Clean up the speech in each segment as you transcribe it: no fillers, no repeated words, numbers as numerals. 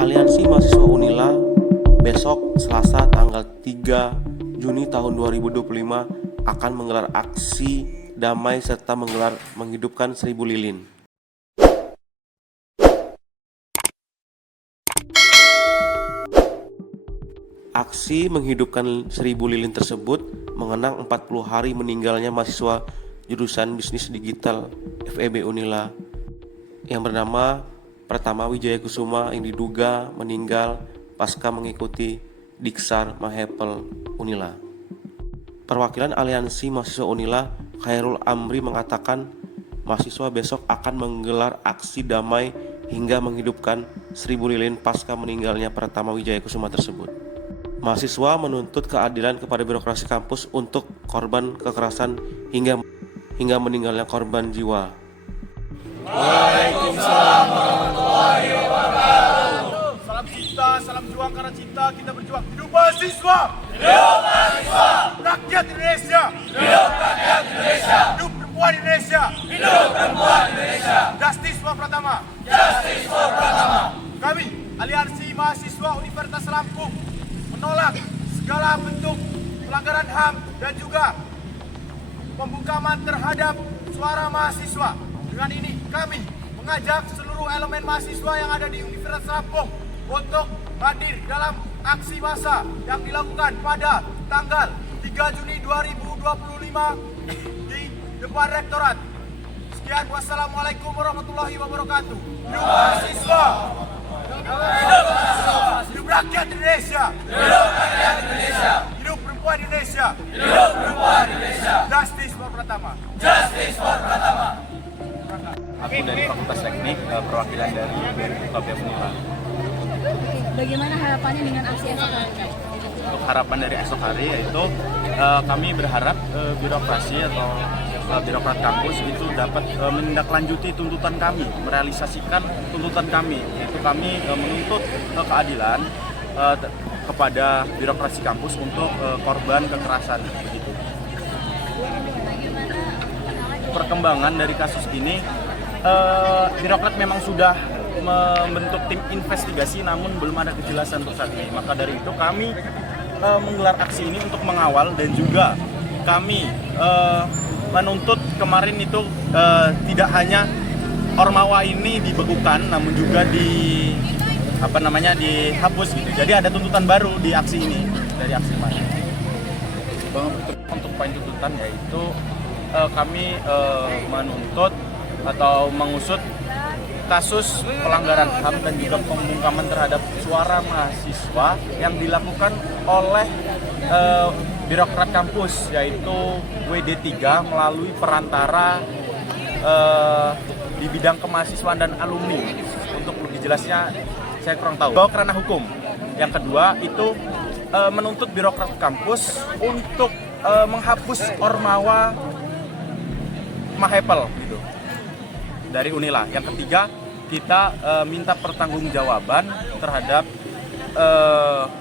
Aliansi Mahasiswa Unila besok Selasa tanggal 3 Juni tahun 2025 akan menggelar aksi damai serta menghidupkan 1000 lilin. Aksi menghidupkan 1000 lilin tersebut mengenang 40 hari meninggalnya mahasiswa jurusan Bisnis Digital FEB Unila yang bernama Pratama Wijaya Kusuma yang diduga meninggal pasca mengikuti Diksar Mahepel Unila. Perwakilan Aliansi Mahasiswa Unila, Khairul Amri, mengatakan mahasiswa besok akan menggelar aksi damai hingga menghidupkan 1000 lilin pasca meninggalnya Pratama Wijaya Kusuma tersebut. Mahasiswa menuntut keadilan kepada birokrasi kampus untuk korban kekerasan hingga meninggalnya korban jiwa. Waalaikumsalam warahmatullahi wabarakatuh. Salam cinta, salam juang karena cinta kita berjuang. Hidup mahasiswa! Hidup mahasiswa! Rakyat Indonesia! Hidup rakyat Indonesia! Hidup perempuan Indonesia! Hidup perempuan Indonesia! Justice for Pratama! Justice for Pratama! Kami, Aliansi Mahasiswa Universitas Lampung, menolak segala bentuk pelanggaran HAM dan juga pembungkaman terhadap suara mahasiswa. Dengan ini kami mengajak seluruh elemen mahasiswa yang ada di Universitas Lampung untuk hadir dalam aksi massa yang dilakukan pada tanggal 3 Juni 2025 di depan Rektorat. Sekian, wassalamualaikum warahmatullahi wabarakatuh. Hidup mahasiswa! Hidup mahasiswa! Hidup rakyat Indonesia! Hidup rakyat Indonesia! Hidup perempuan Indonesia! Hidup perempuan Indonesia! Justice for Pratama! Justice for Pratama! Aku dari Fakultas Teknik, perwakilan dari UKB Unila. Bagaimana harapannya dengan aksi esok hari? Untuk harapan dari esok hari yaitu kami berharap birokrasi atau birokrat kampus itu dapat menindaklanjuti tuntutan kami, merealisasikan tuntutan kami, yaitu kami menuntut keadilan kepada birokrasi kampus untuk korban kekerasan. Begitu. Perkembangan dari kasus ini, birokrat memang sudah membentuk tim investigasi namun belum ada kejelasan untuk saat ini. Maka dari itu kami menggelar aksi ini untuk mengawal dan juga kami menuntut kemarin itu tidak hanya Ormawa ini dibekukan namun juga dihapus gitu. Jadi ada tuntutan baru di aksi ini dari aksi kemarin. Untuk poin tuntutan yaitu kami menuntut atau mengusut kasus pelanggaran HAM dan juga pembungkaman terhadap suara mahasiswa yang dilakukan oleh birokrat kampus yaitu WD3 melalui perantara di bidang kemahasiswaan dan alumni. Untuk lebih jelasnya saya kurang tahu. Bawa kerana hukum. Yang kedua itu menuntut birokrat kampus untuk menghapus Ormawa Mahepel gitu dari Unila. Yang ketiga, kita minta pertanggungjawaban terhadap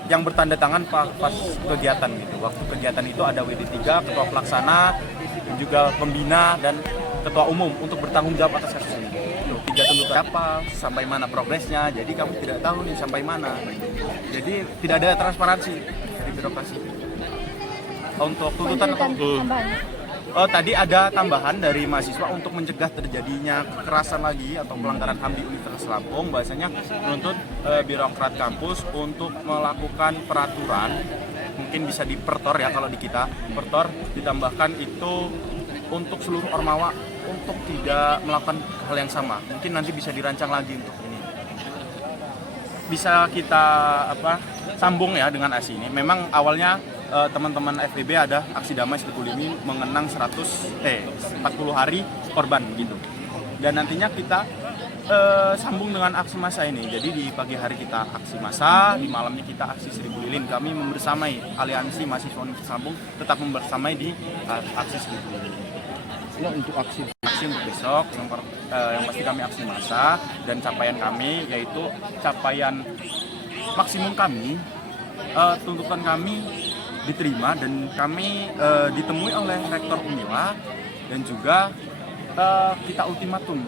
yang bertanda tangan pas kegiatan gitu. Waktu kegiatan itu ada WD3, ketua pelaksana, juga pembina dan ketua umum untuk bertanggung jawab atas kasus ini. Tiga tuntutan apa, sampai mana progresnya, jadi kami tidak tahu nih sampai mana. Jadi tidak ada transparansi di birokrasi. Untuk tuntutan tadi ada tambahan dari mahasiswa untuk mencegah terjadinya kekerasan lagi atau pelanggaran HAM di Universitas Lampung. Bahasanya menuntut birokrat kampus untuk melakukan peraturan, mungkin bisa dipertor ya kalau di kita, pertor ditambahkan itu untuk seluruh Ormawa untuk tidak melakukan hal yang sama. Mungkin nanti bisa dirancang lagi untuk ini. Bisa kita sambung ya dengan aksi ini. Memang awalnya teman-teman FEB ada aksi damai 10 lilin mengenang 40 hari korban gitu. Dan nantinya kita sambung dengan aksi massa ini. Jadi di pagi hari kita aksi massa, di malamnya kita aksi 1000 lilin. Kami membersamai Aliansi Mahasiswa Universitas Lampung tetap membersamai di aksi 1000 lilin. Untuk aksi Untuk besok yang pasti kami aksi massa dan capaian kami yaitu capaian maksimum kami, tuntutan kami diterima dan kami ditemui oleh Rektor Unila dan juga kita ultimatum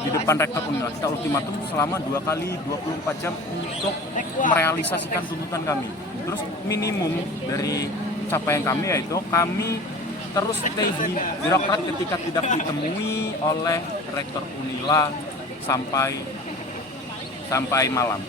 di depan rektor Unila. Kita ultimatum selama 2 kali 24 jam untuk merealisasikan tuntutan kami. Terus minimum dari capaian kami yaitu kami terus stay di birokrat ketika tidak ditemui oleh rektor Unila sampai malam.